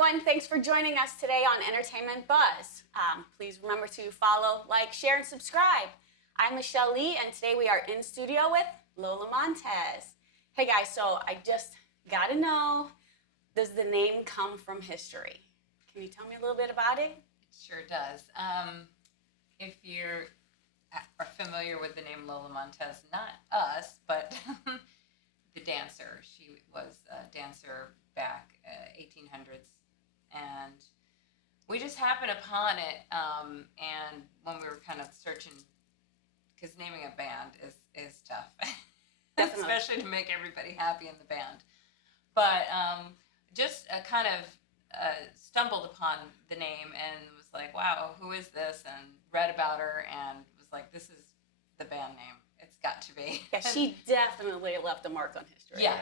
everyone. Thanks for joining us today on Entertainment Buzz. Please remember to follow, like, share, and subscribe. I'm Michelle Lea, and today we are in studio with Lola Montez. Hey guys, so I just got to know, does the name come from history? Can you tell me a little bit about it? It sure does. If you are familiar with the name Lola Montez, not us, but the dancer. She was a dancer back 1800s, and we just happened upon it. And when we were kind of searching, because naming a band is tough, especially to make everybody happy in the band. But just kind of stumbled upon the name and was like, wow, who is this? And read about her and was like, this is the band name. It's got to be. Yeah, she definitely left a mark on history. Yeah.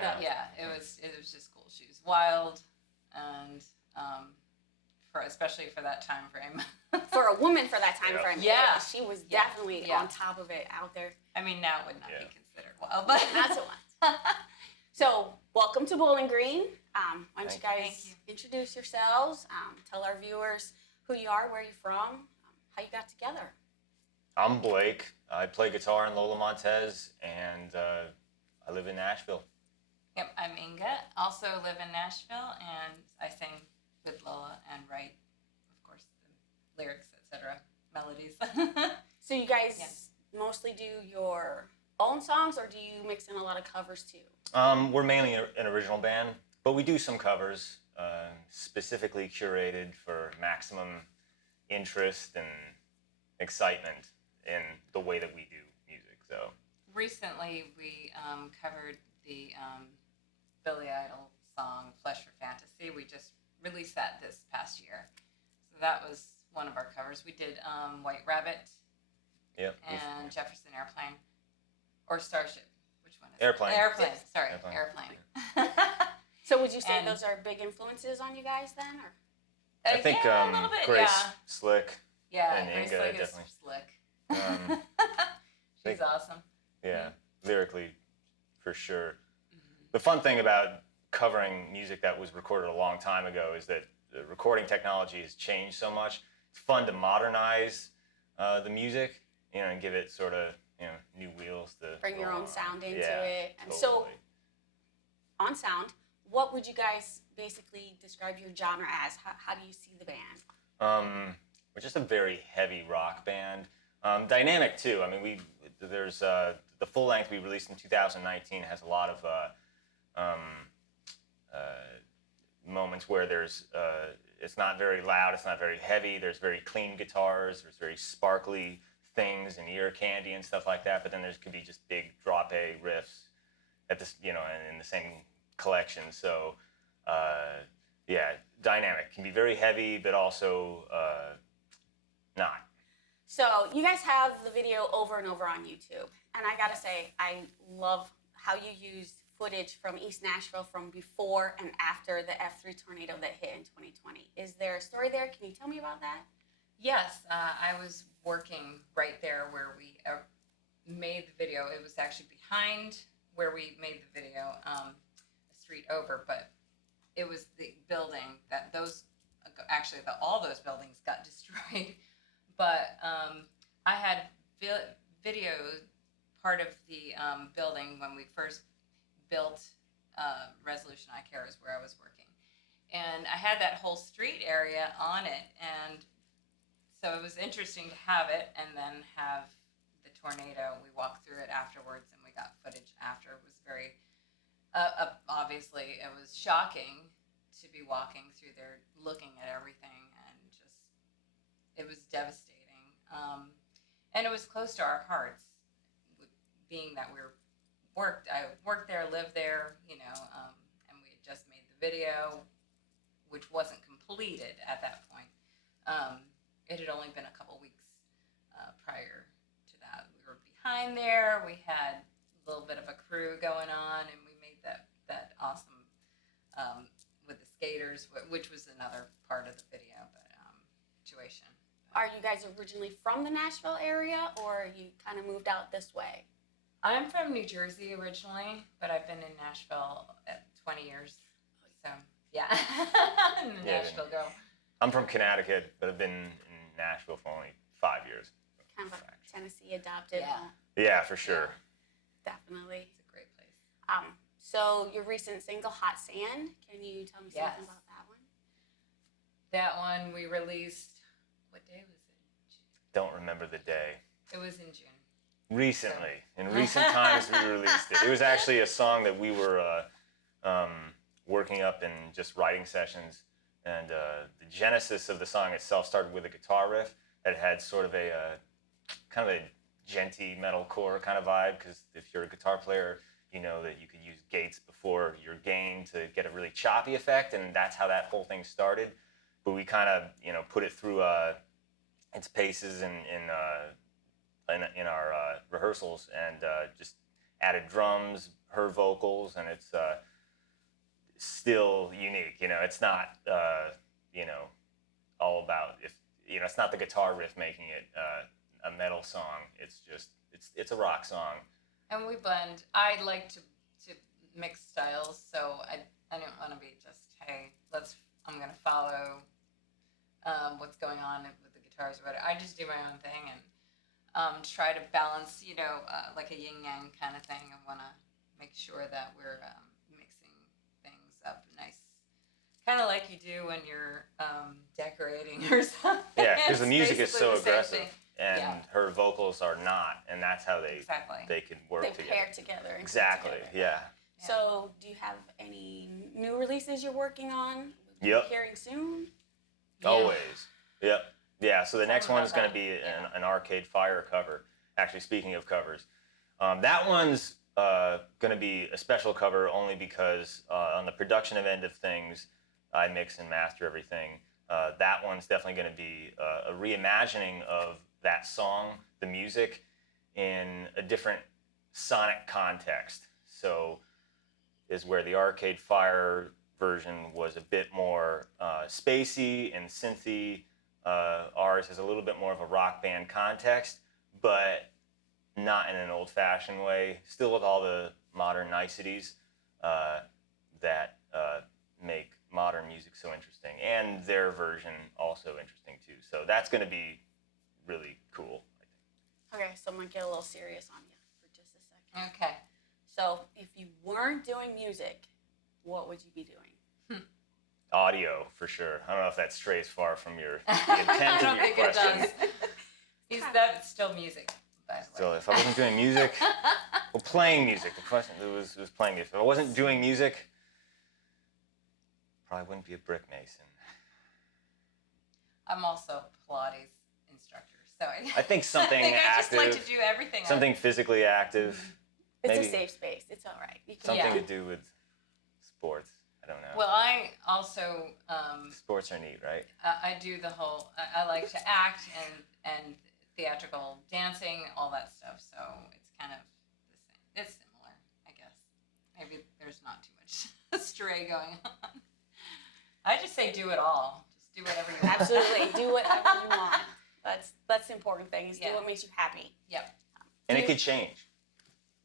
It was just cool. She was wild, and especially for that time frame. For a woman for that time frame. Yeah. She was definitely on top of it out there. I mean, now it would not be considered wild, but not so much. So, welcome to Bowling Green. Why don't you guys introduce yourselves, tell our viewers who you are, where you're from, how you got together. I'm Blake. I play guitar in Lola Montez, and I live in Nashville. Yep, I'm Inga. Also live in Nashville, and I sing with Lola and write, of course, the lyrics, etc., melodies. So you guys mostly do your own songs, or do you mix in a lot of covers too? We're mainly an original band, but we do some covers, specifically curated for maximum interest and excitement in the way that we do music. So recently we covered the Billy Idol song "Flesh for Fantasy." We just released that this past year, so that was one of our covers. We did White Rabbit, and Jefferson Airplane, or Starship. Which one is Airplane? Airplane. Sorry, Airplane. So would you say those are big influences on you guys then, or? I think a little bit, Grace Slick. Yeah, and Grace Inga Slick is definitely. slick. She's awesome. Yeah, lyrically, for sure. Mm-hmm. The fun thing about covering music that was recorded a long time ago is that the recording technology has changed so much. It's fun to modernize the music, and give it sort of, new wheels to bring your own sound into it. And totally. So, on sound, what would you guys basically describe your genre as? How do you see the band? We're just a very heavy rock band. Dynamic too. I mean, there's the full length we released in 2019 has a lot of moments where there's it's not very loud, it's not very heavy. There's very clean guitars. There's very sparkly things and ear candy and stuff like that. But then there could be just big drop A riffs at this, in the same collection. So dynamic can be very heavy, but also not. So you guys have the video over and over on YouTube, and I gotta say, I love how you used footage from East Nashville from before and after the F3 tornado that hit in 2020. Is there a story there? Can you tell me about that? Yes, I was working right there where we made the video. It was actually behind where we made the video, a street over, but it was the building that all those buildings got destroyed. But I had video part of the building when we first built Resolution Eye Care is where I was working. And I had that whole street area on it. And so it was interesting to have it and then have the tornado. We walked through it afterwards and we got footage after. It was very, obviously, it was shocking to be walking through there looking at everything. It was devastating, and it was close to our hearts, being that I worked there, lived there, and we had just made the video, which wasn't completed at that point. It had only been a couple weeks prior to that. We were behind there. We had a little bit of a crew going on, and we made that awesome with the skaters, which was another part of the video, but situation. Are you guys originally from the Nashville area, or you kind of moved out this way? I'm from New Jersey originally, but I've been in Nashville 20 years. So Yeah. Yeah, Nashville girl. I'm from Connecticut, but I've been in Nashville for only 5 years. Kind of a Tennessee adopted Yeah. home. Yeah, for sure. Definitely. It's a great place. So your recent single, Hot Sand, can you tell me something about that one? That one we released, what day was it? Don't remember the day. It was in June. Recently, in recent times, we released it. It was actually a song that we were working up in just writing sessions, and the genesis of the song itself started with a guitar riff that had sort of a kind of a djenty metalcore kind of vibe. Because if you're a guitar player, you know that you could use gates before your gain to get a really choppy effect, and that's how that whole thing started. But we kind of, put it through its paces in our rehearsals, and just added drums, her vocals, and it's still unique. It's not all about it's not the guitar riff making it a metal song. It's just it's a rock song. And we blend. I like to mix styles, so I don't want to be just, hey, I'm gonna follow what's going on with the guitars or whatever. I just do my own thing and try to balance, like a yin yang kind of thing. I want to make sure that we're mixing things up nice, kind of like you do when you're decorating or something. Yeah, because the music is basically so the same aggressive, thing. and Yeah. her vocals are not, and that's how they Exactly. can work They together. pair together. And Exactly. come together. Yeah. So do you have any new releases you're working on? Yep. Hearing soon? Yeah. Always. Yep. Yeah. So the Tell next me one about is going to that. be Yeah. an Arcade Fire cover. Actually, speaking of covers, that one's going to be a special cover only because on the production end of things, I mix and master everything. That one's definitely going to be a reimagining of that song, the music, in a different sonic context. So is where the Arcade Fire version was a bit more spacey and synthy. Ours has a little bit more of a rock band context, but not in an old-fashioned way. Still with all the modern niceties that make modern music so interesting, and their version also interesting too. So that's going to be really cool, I think. Okay, so I'm going to get a little serious on you for just a second. Okay. So if you weren't doing music, what would you be doing? Audio, for sure. I don't know if that strays far from your I intent don't of your think it question. does. That's still music, by the way. So if I wasn't doing music, well, playing music. The question was playing music. If I wasn't doing music, probably wouldn't be a brick mason. I'm also a Pilates instructor, so I think something I just like active, to do everything. something physically active, It's maybe a safe space. It's all right. You can something Yeah. to do with sports. I don't know. Well, I also Sports are neat, right? I do the whole. I like to act and theatrical dancing, all that stuff. So it's kind of the same. It's similar, I guess. Maybe there's not too much stray going on. I just say do it all. Just do whatever you want. absolutely do whatever you want. That's the important thing. Is do Yeah. what makes you happy. Yep. And Do it you- could change.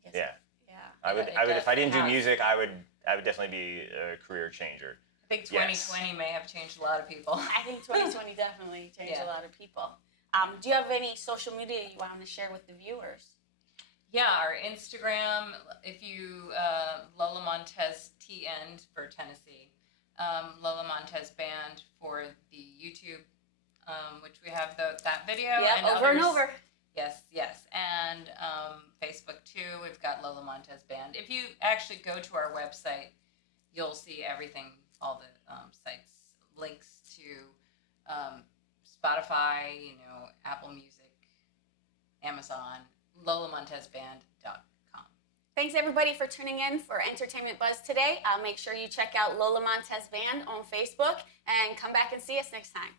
Yes. Yeah. Yeah. I would It if I didn't do does. music, I would definitely be a career changer. I think Yes. 2020 may have changed a lot of people. I think 2020 definitely changed Yeah. a lot of people. Do you have any social media you want to share with the viewers? Yeah, our Instagram, if you, Lola Montez TN for Tennessee, Lola Montez Band for the YouTube, which we have that video. Yeah, and over and others. over. Yes. And Facebook too, we've got Lola Montez Band. If you actually go to our website, you'll see everything, all the sites, links to Spotify, Apple Music, Amazon, lolamontezband.com. Thanks everybody for tuning in for Entertainment Buzz today. Make sure you check out Lola Montez Band on Facebook and come back and see us next time.